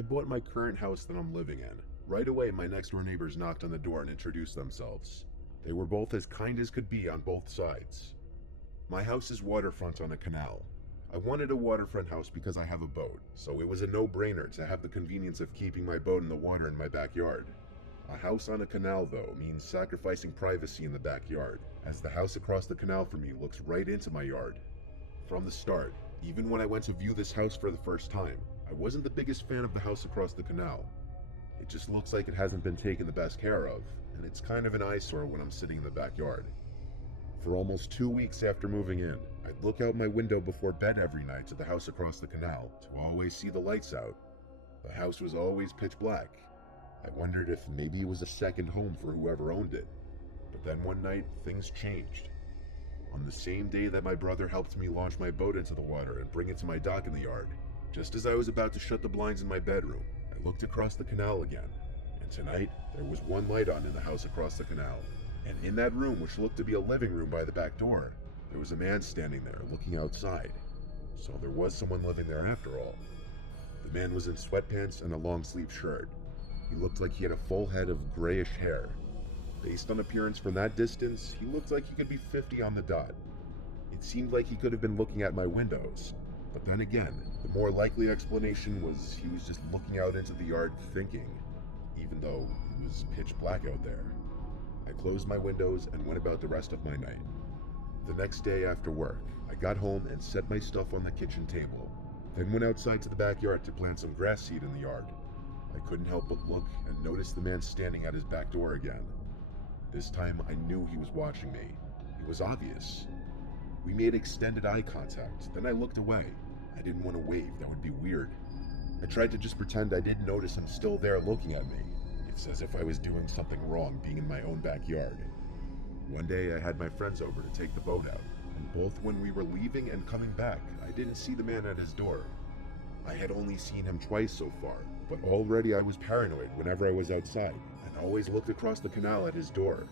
I bought my current house that I'm living in. Right away, my next door neighbors knocked on the door and introduced themselves. They were both as kind as could be on both sides. My house is waterfront on a canal. I wanted a waterfront house because I have a boat, so it was a no-brainer to have the convenience of keeping my boat in the water in my backyard. A house on a canal, though, means sacrificing privacy in the backyard, as the house across the canal from me looks right into my yard. From the start, even when I went to view this house for the first time, I wasn't the biggest fan of the house across the canal. It just looks like it hasn't been taken the best care of, and it's kind of an eyesore when I'm sitting in the backyard. For almost 2 weeks after moving in, I'd look out my window before bed every night to the house across the canal to always see the lights out. The house was always pitch black. I wondered if maybe it was a second home for whoever owned it. But then one night, things changed. On the same day that my brother helped me launch my boat into the water and bring it to my dock in the yard, just as I was about to shut the blinds in my bedroom, I looked across the canal again. And tonight, there was one light on in the house across the canal. And in that room, which looked to be a living room by the back door, there was a man standing there looking outside. So there was someone living there after all. The man was in sweatpants and a long-sleeve shirt. He looked like he had a full head of grayish hair. Based on appearance from that distance, he looked like he could be 50 on the dot. It seemed like he could have been looking at my windows. But then again, the more likely explanation was he was just looking out into the yard thinking, even though it was pitch black out there. I closed my windows and went about the rest of my night. The next day after work, I got home and set my stuff on the kitchen table, then went outside to the backyard to plant some grass seed in the yard. I couldn't help but look and notice the man standing at his back door again. This time I knew he was watching me. It was obvious. We made extended eye contact, then I looked away. I didn't want to wave, that would be weird. I tried to just pretend I didn't notice him still there looking at me. It's as if I was doing something wrong being in my own backyard. One day I had my friends over to take the boat out, and both when we were leaving and coming back, I didn't see the man at his door. I had only seen him twice so far, but already I was paranoid whenever I was outside, and always looked across the canal at his door.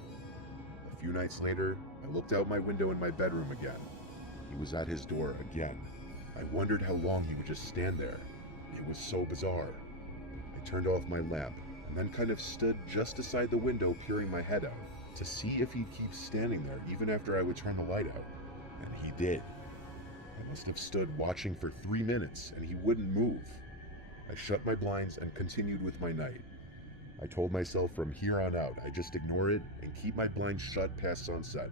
A few nights later, I looked out my window in my bedroom again. He was at his door again. I wondered how long he would just stand there. It was so bizarre. I turned off my lamp, and then kind of stood just aside the window peering my head out, to see if he'd keep standing there even after I would turn the light out. And he did. I must have stood watching for 3 minutes, and he wouldn't move. I shut my blinds and continued with my night. I told myself from here on out I'd just ignore it and keep my blinds shut past sunset.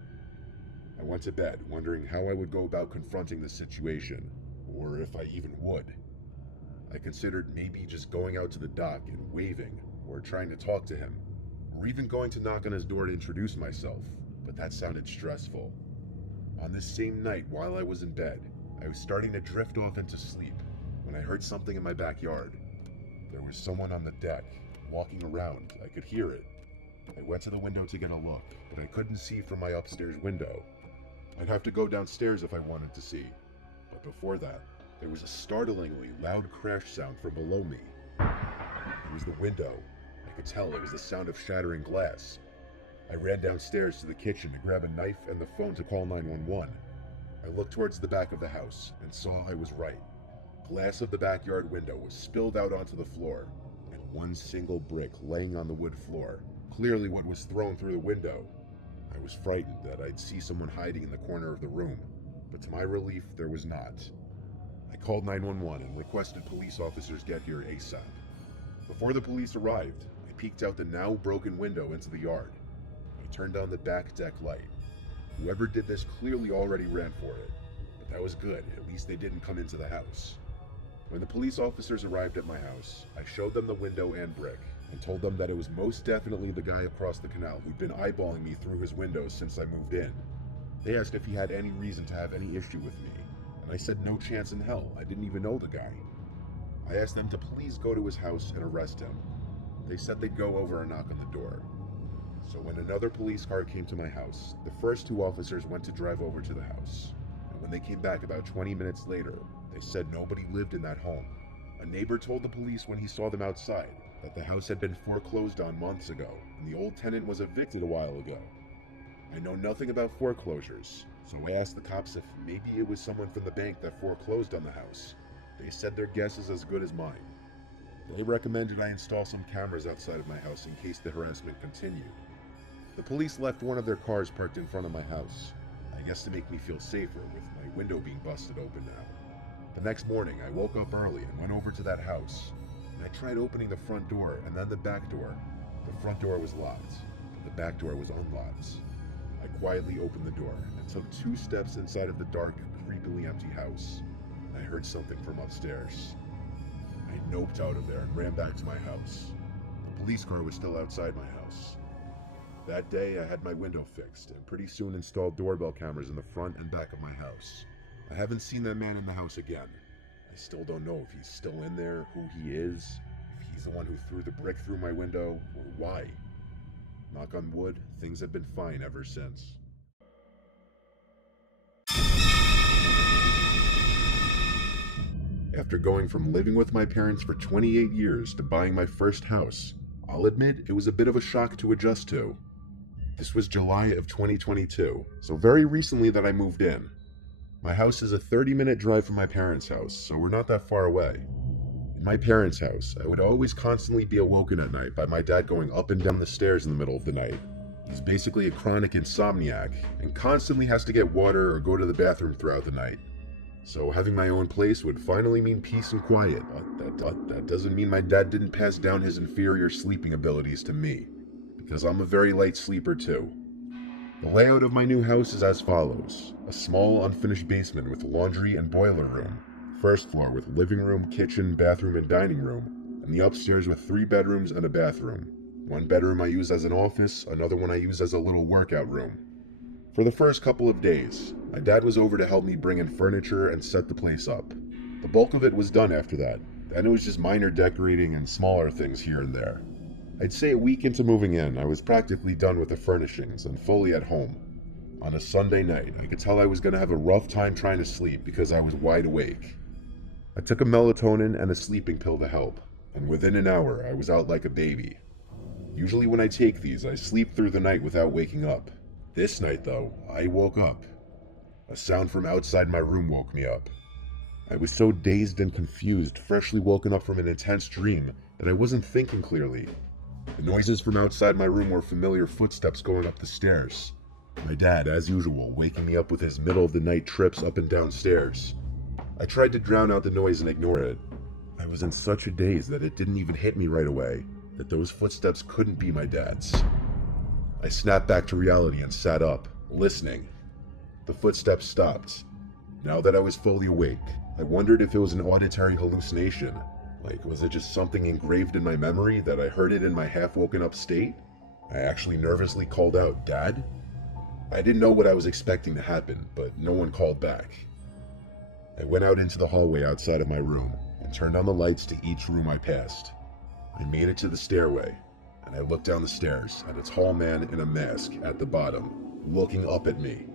I went to bed, wondering how I would go about confronting the situation, or if I even would. I considered maybe just going out to the dock and waving, or trying to talk to him, or even going to knock on his door to introduce myself, but that sounded stressful. On this same night, while I was in bed, I was starting to drift off into sleep when I heard something in my backyard. There was someone on the deck, walking around. I could hear it. I went to the window to get a look, but I couldn't see from my upstairs window. I'd have to go downstairs if I wanted to see. But before that, there was a startlingly loud crash sound from below me. It was the window. I could tell it was the sound of shattering glass. I ran downstairs to the kitchen to grab a knife and the phone to call 911. I looked towards the back of the house and saw I was right. Glass of the backyard window was spilled out onto the floor, and one single brick laying on the wood floor, clearly what was thrown through the window. I was frightened that I'd see someone hiding in the corner of the room, but to my relief, there was not. I called 911 and requested police officers get here ASAP. Before the police arrived, I peeked out the now broken window into the yard. I turned on the back deck light. Whoever did this clearly already ran for it, but that was good, at least they didn't come into the house. When the police officers arrived at my house, I showed them the window and brick, and told them that it was most definitely the guy across the canal who'd been eyeballing me through his windows since I moved in. They asked if he had any reason to have any issue with me, and I said no chance in hell, I didn't even know the guy. I asked them to please go to his house and arrest him. They said they'd go over and knock on the door. So when another police car came to my house, the first 2 officers went to drive over to the house. And when they came back about 20 minutes later, they said nobody lived in that home. A neighbor told the police when he saw them outside that the house had been foreclosed on months ago, and the old tenant was evicted a while ago. I know nothing about foreclosures, so I asked the cops if maybe it was someone from the bank that foreclosed on the house. They said their guess is as good as mine. They recommended I install some cameras outside of my house in case the harassment continued. The police left one of their cars parked in front of my house, I guess to make me feel safer with my window being busted open now. The next morning, I woke up early and went over to that house, and I tried opening the front door and then the back door. The front door was locked, but the back door was unlocked. I quietly opened the door and took 2 steps inside of the dark, creepily empty house. I heard something from upstairs. I noped out of there and ran back to my house. The police car was still outside my house. That day, I had my window fixed and pretty soon installed doorbell cameras in the front and back of my house. I haven't seen that man in the house again. I still don't know if he's still in there, who he is, if he's the one who threw the brick through my window, or why. Knock on wood, things have been fine ever since. After going from living with my parents for 28 years to buying my first house, I'll admit it was a bit of a shock to adjust to. This was July of 2022, so very recently that I moved in. My house is a 30-minute drive from my parents' house, so we're not that far away. In my parents' house, I would always constantly be awoken at night by my dad going up and down the stairs in the middle of the night. He's basically a chronic insomniac, and constantly has to get water or go to the bathroom throughout the night. So having my own place would finally mean peace and quiet, but that doesn't mean my dad didn't pass down his inferior sleeping abilities to me, because I'm a very light sleeper too. The layout of my new house is as follows: a small unfinished basement with laundry and boiler room, first floor with living room, kitchen, bathroom, and dining room, and the upstairs with 3 bedrooms and a bathroom. One bedroom I use as an office, another one I use as a little workout room. For the first couple of days, my dad was over to help me bring in furniture and set the place up. The bulk of it was done after that, then it was just minor decorating and smaller things here and there. I'd say a week into moving in, I was practically done with the furnishings and fully at home. On a Sunday night, I could tell I was going to have a rough time trying to sleep because I was wide awake. I took a melatonin and a sleeping pill to help, and within an hour, I was out like a baby. Usually when I take these, I sleep through the night without waking up. This night, though, I woke up. A sound from outside my room woke me up. I was so dazed and confused, freshly woken up from an intense dream, that I wasn't thinking clearly. The noises from outside my room were familiar footsteps going up the stairs. My dad, as usual, waking me up with his middle-of-the-night trips up and down stairs. I tried to drown out the noise and ignore it. I was in such a daze that it didn't even hit me right away, that those footsteps couldn't be my dad's. I snapped back to reality and sat up, listening. The footsteps stopped. Now that I was fully awake, I wondered if it was an auditory hallucination. Like, was it just something engraved in my memory that I heard it in my half-woken up state? I actually nervously called out, "Dad?" I didn't know what I was expecting to happen, but no one called back. I went out into the hallway outside of my room and turned on the lights to each room I passed. I made it to the stairway, and I looked down the stairs at a tall man in a mask at the bottom, looking up at me.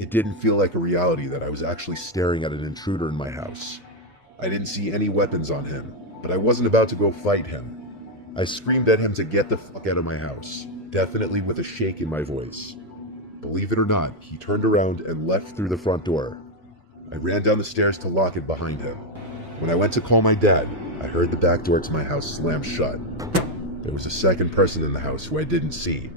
It didn't feel like a reality that I was actually staring at an intruder in my house. I didn't see any weapons on him, but I wasn't about to go fight him. I screamed at him to get the fuck out of my house, definitely with a shake in my voice. Believe it or not, he turned around and left through the front door. I ran down the stairs to lock it behind him. When I went to call my dad, I heard the back door to my house slam shut. There was a second person in the house who I didn't see.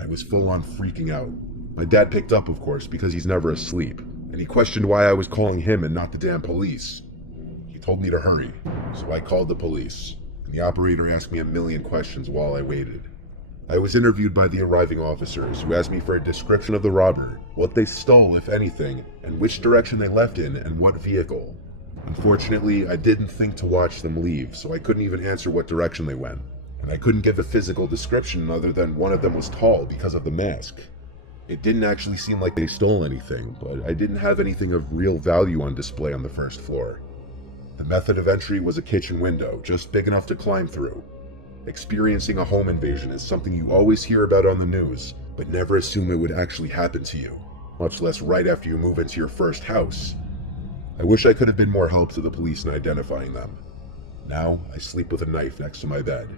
I was full on freaking out. My dad picked up, of course, because he's never asleep, and he questioned why I was calling him and not the damn police. He told me to hurry, so I called the police, and the operator asked me a million questions while I waited. I was interviewed by the arriving officers, who asked me for a description of the robber, what they stole, if anything, and which direction they left in, and what vehicle. Unfortunately, I didn't think to watch them leave, so I couldn't even answer what direction they went. And I couldn't give a physical description other than one of them was tall because of the mask. It didn't actually seem like they stole anything, but I didn't have anything of real value on display on the first floor. The method of entry was a kitchen window, just big enough to climb through. Experiencing a home invasion is something you always hear about on the news, but never assume it would actually happen to you, much less right after you move into your first house. I wish I could have been more help to the police in identifying them. Now, I sleep with a knife next to my bed.